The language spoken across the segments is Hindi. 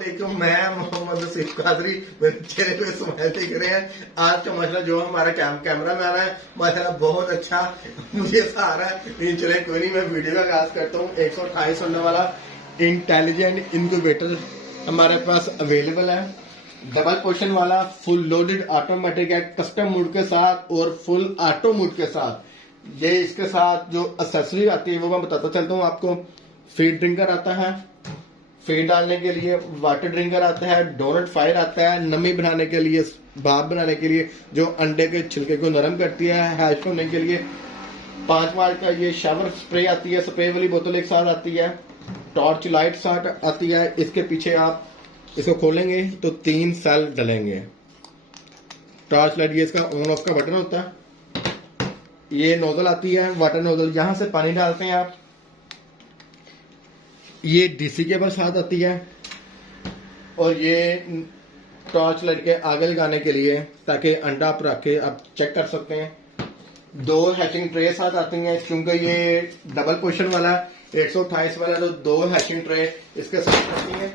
वालेकुम, मैं मोहम्मद नसीब कादरी। मेरे चेहरे पे स्माइल दिख रहे हैं। आज का मसला जो हमारा कैमरा मैन है माशाल्लाह बहुत अच्छा मुझे सहारा है। चले कोई नहीं, मैं वीडियो का आगाज करता हूँ। 128 होने वाला इंटेलिजेंट इंक्यूबेटर हमारे पास अवेलेबल है। डबल पोर्शन वाला, फुल लोडेड ऑटोमेटिक है, कस्टम मोड के साथ और फुल ऑटो मोड के साथ। ये इसके साथ जो एक्सेसरी आती है वो मैं बताता चलता हूँ आपको। फीड ड्रिंकर आता है, फीड डालने के लिए वाटर ड्रिंकर आता है, डोनट फायर आता है, नमी बनाने के लिए, भाप बनाने के लिए, जो अंडे के छिलके को नरम करती है, हैश होने के लिए। 5 वाट का ये शावर स्प्रे आती है, स्प्रे वाली बोतल एक साथ आती है। टॉर्च लाइट साथ आती है। इसके पीछे आप इसको खोलेंगे तो 3 सेल डलेंगे। टॉर्च लाइट ये इसका ऑन ऑफ का बटन होता है। ये नोजल आती है, वाटर नोजल, यहां से पानी डालते हैं आप। ये डीसी केबल साथ आती है और ये टॉर्च लाइट के आगे लगाने के लिए, ताकि अंडा आप रख के आप चेक कर सकते हैं। 2 हैचिंग ट्रे साथ आती हैं, क्योंकि ये डबल पोर्शन वाला 128 वाला, तो 2 हैचिंग ट्रे इसके साथ आती हैं।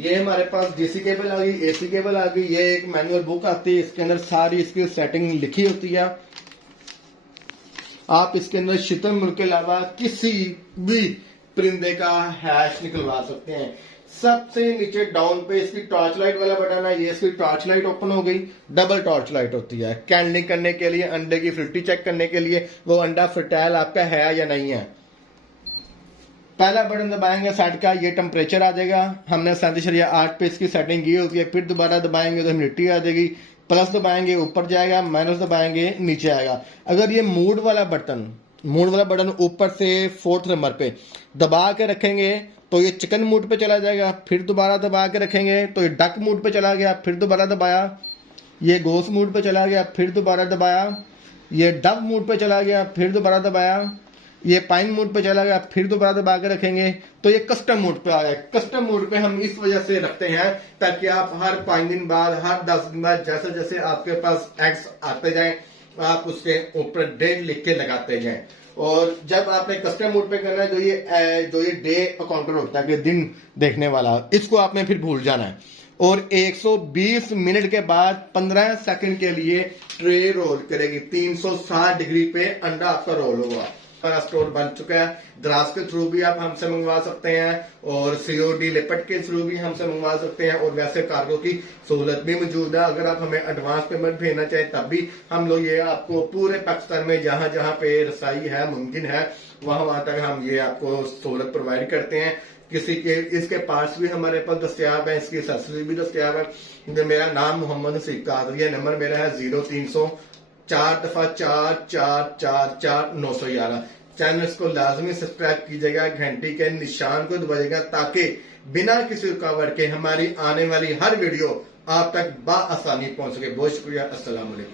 ये हमारे पास डीसी केबल आ गई, एसी केबल आ गई। ये एक मैनुअल बुक आती है, इसके अंदर सारी इसकी सेटिंग लिखी होती है। आप इसके अंदर शुतुरमुर्ग के अलावा किसी भी परिंदे का हैश निकलवा सकते हैं। सबसे नीचे डाउन पे इसकी टॉर्च लाइट वाला बटन है। ये इसकी टॉर्च लाइट ओपन हो गई। डबल टॉर्च लाइट होती है, कैंडलिंग करने के लिए, अंडे की फिल्टी चेक करने के लिए, वो अंडा फर्टाइल आपका है या नहीं है। पहला बटन दबाएंगे सेट का, ये टेम्परेचर आ जाएगा। हमने 37.8 पे इसकी सेटिंग की होती है। फिर दोबारा दबाएंगे तो ह्यूमिडिटी आ जाएगी। प्लस दबाएंगे ऊपर जाएगा, माइनस दबाएंगे नीचे आएगा। अगर ये मूड वाला बटन ऊपर से 4th नंबर पे दबा के रखेंगे तो ये चिकन मूड पे चला जाएगा। फिर दोबारा दबा के रखेंगे तो ये डक मूड पे चला गया, फिर दोबारा दबाया। ये गोस मूड पे चला गया, फिर दोबारा दबाया। ये डव मूड पे चला गया, फिर दोबारा दबाया। ये पाइन मोड पे चला गया, फिर दोबारा दबा के रखेंगे तो ये कस्टम मोड पे आ गया। कस्टम मोड पे हम इस वजह से रखते हैं ताकि आप हर 5 दिन बाद, हर 10 दिन बाद, जैसे जैसे आपके पास एग्स आते जाएं, आप उसके ऊपर डेट लिख के लगाते जाएं। और जब आपने कस्टम मोड पे करना है, जो ये डे काउंटर होता है कि दिन देखने वाला, इसको आपने फिर भूल जाना है। और 120 मिनट के बाद 15 सेकंड के लिए ट्रे रोल करेगी। 360 डिग्री पे अंडा आपका रोल होगा। हमारा स्टोर बन चुका है। द्रास के थ्रू भी आप हमसे मंगवा सकते हैं और सीओडी लिपट के थ्रू भी हमसे मंगवा सकते हैं। और वैसे कार्गो की सहूलत भी मौजूद है। अगर आप हमें एडवांस पेमेंट भेजना चाहें तब भी हम लोग ये आपको पूरे पाकिस्तान में जहां जहां पे रसाई है, मुमकिन है, वहां तक हम ये आपको सहूलत प्रोवाइड करते हैं। किसी के इसके पार्ट्स भी हमारे पास दस्तियाब है, इसकी एक्सेसरी भी दस्तियाब है। मेरा नाम मोहम्मद नसीब कादरी है। नंबर मेरा है 0300 4 दफा 4 4 4 4 911। चैनल को लाजमी सब्सक्राइब कीजिएगा, घंटी के निशान को दबाइएगा, ताकि बिना किसी रुकावट के हमारी आने वाली हर वीडियो आप तक बआसानी पहुंच सके। बहुत शुक्रिया। अस्सलाम वालेकुम।